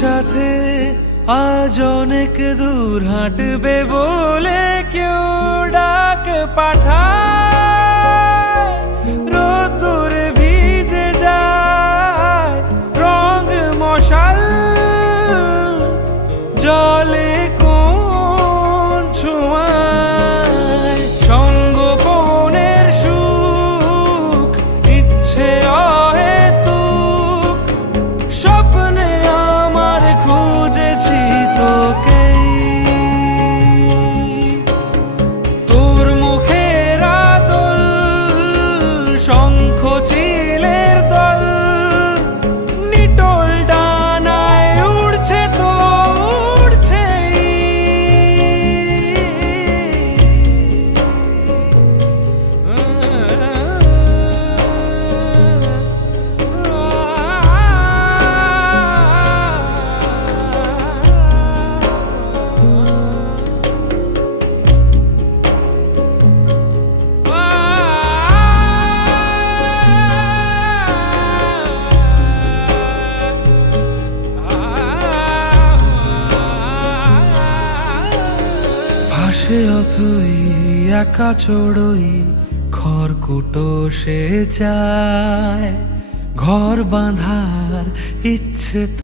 সাথে আজ অনেক দূর হাঁটবে বলে কেউ ডাক পাঠায়, রোদ্দুরে ভিজে যায় রং মশাল, জলে কোন ছোঁয়ায় সঙ্গোপনের সুখ, ইচ্ছে অহেতুক স্বপ্নে আমার খুঁজেছি তোকে। তোর মুখের আদল, শঙ্খ চিলের দল, নিটোল ডানায় উড়ছে তো উড়ছেই। ভাসে অথই একা চড়ই, খড়কুটো সে চায় ঘর বাঁধার ইচ্ছে।